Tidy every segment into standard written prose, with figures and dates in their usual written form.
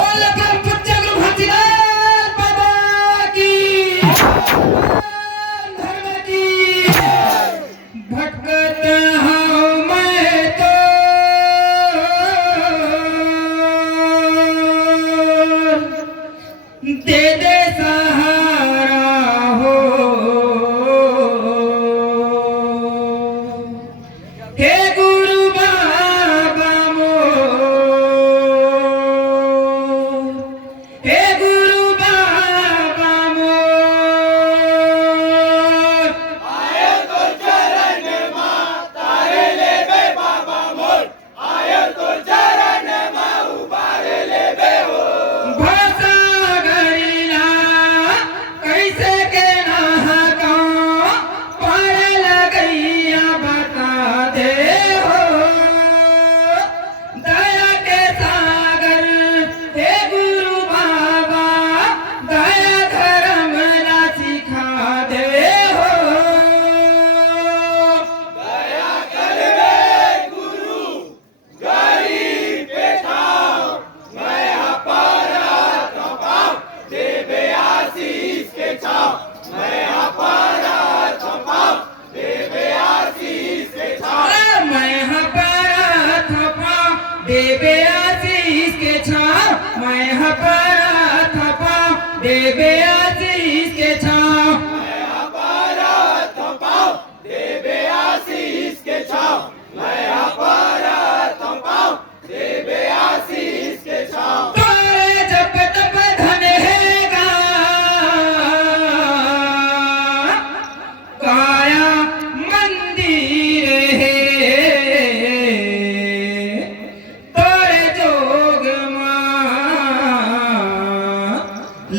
परम पूज्य गुरु भक्तिनाथ बाबा की धर्म की भटकत हूँ मैं तो दे दे सहारा हो हे गुरु बाबा मोर हे गुरु बाबा मोर आयो तो चरण मां तारे ले बे बाबा मोर आयो तो चरण मां उबारे ले बे हो भाषा गरिला कैसे के नहका पार लगैया बता दे हो दया के सागर हे गुरु बाबा दया धर्म ला सिखा दे हो दया कर बे गुरु गरीब के ठाव मैं अपारा थपाव दे बे आशीष के छाव मैं अपारा थपाव दे बे आशीष के छाव मैं हपरा थपा देवे आशीष के छाव मैं हपरा थपा देवे आशीष के छाव मैं अपारा थपाव दे बे आशीष के छाव मैं अपारा थपाव दे बे आशीष के छाव तोरे जप तप धन है गा काया मंदिर है तोरे जोग मां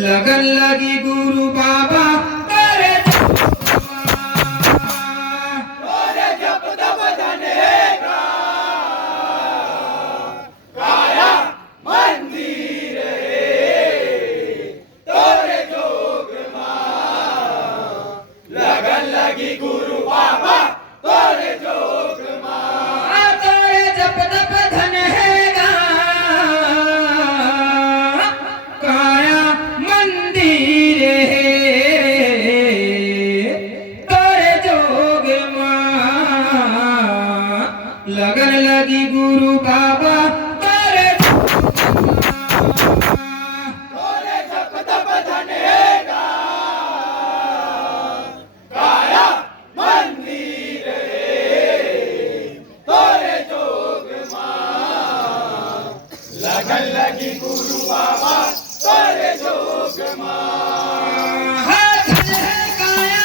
लगन लगी गुरु बाबा तोरे जोग मां तोरे जप तप धन है काया मंदिर है तोरे जोग मां लगन लगी गुरु बाबा तोरे जोग मां तोरे जप तप धन है गा काया मंदिर है तोरे जोग मां लगन लगी गुरु बाबा तोरे तोरे जप तप धन है काया मंदिर है तोरे जोग मां लगन लगी गुरु बाबा तोरे जोग मां हाथ है काया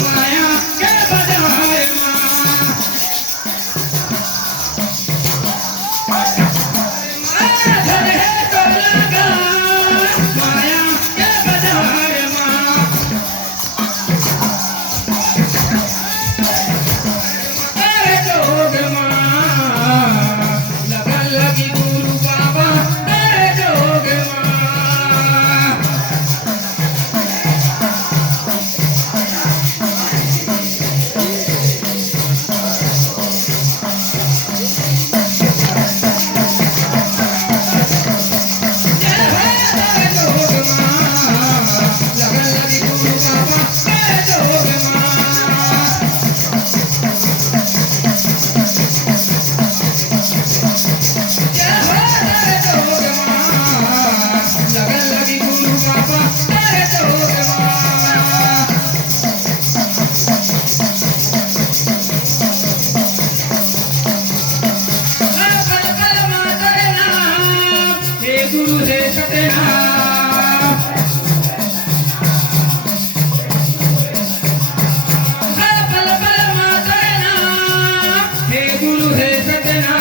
माया के बजाय मां हाथ है तो लगा माया के बजाय मां तेरे जोग मां लगन लगी गुरु बाबा तेरे जोग मां तेरे जोग मां लगन लगी गुरु बाबा तेरे जोग मां तेरे जोग मां लगन लगी गुरु बाबा तेरे जोग मां पल पल मां तेरे नाम हे गुरु हे सतनाम पल पल मां तेरे नाम हे गुरु हे सतनाम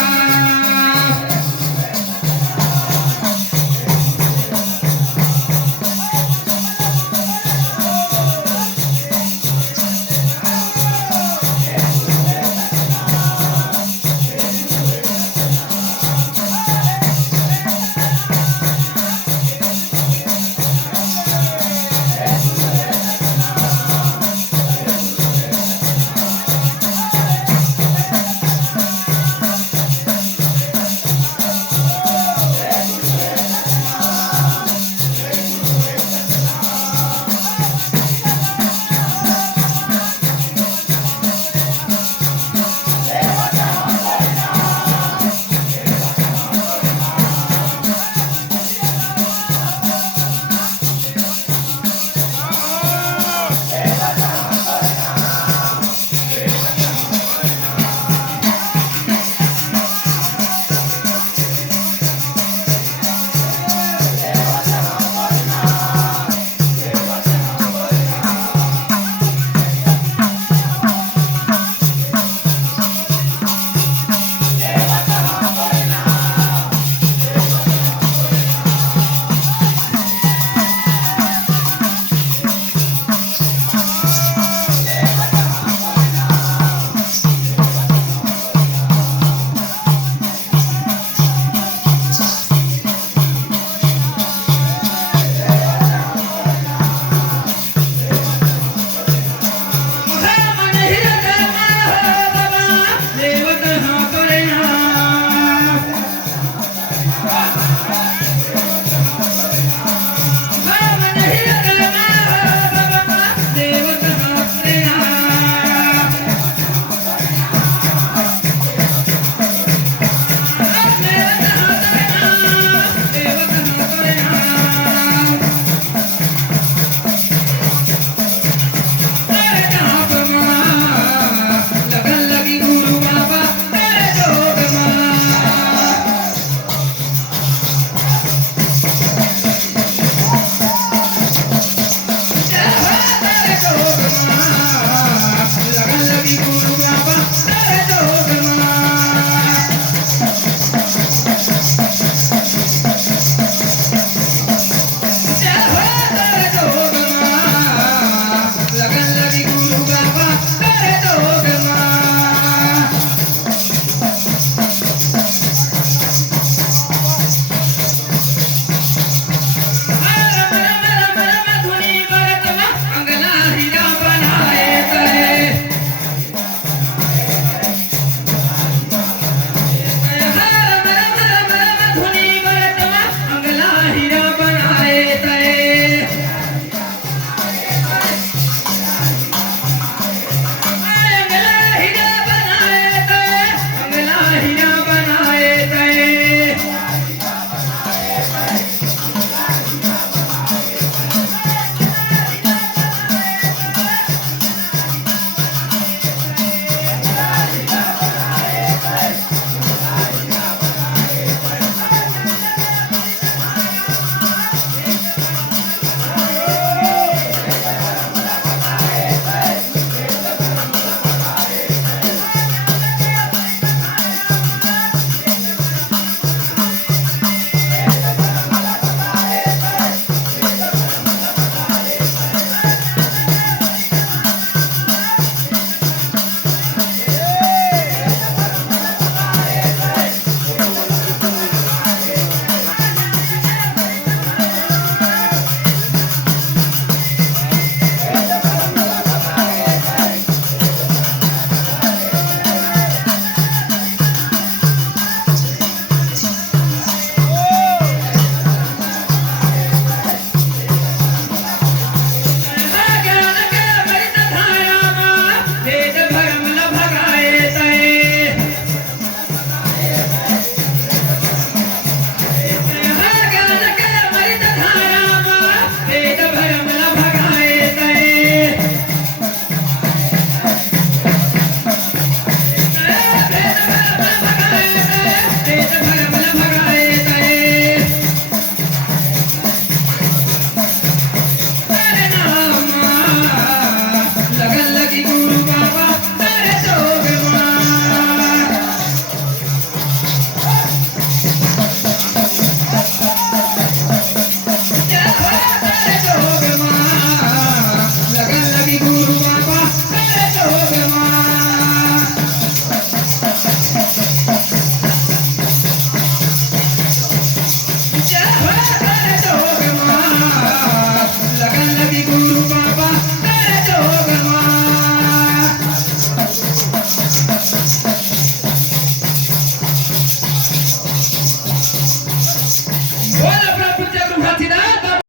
বাবা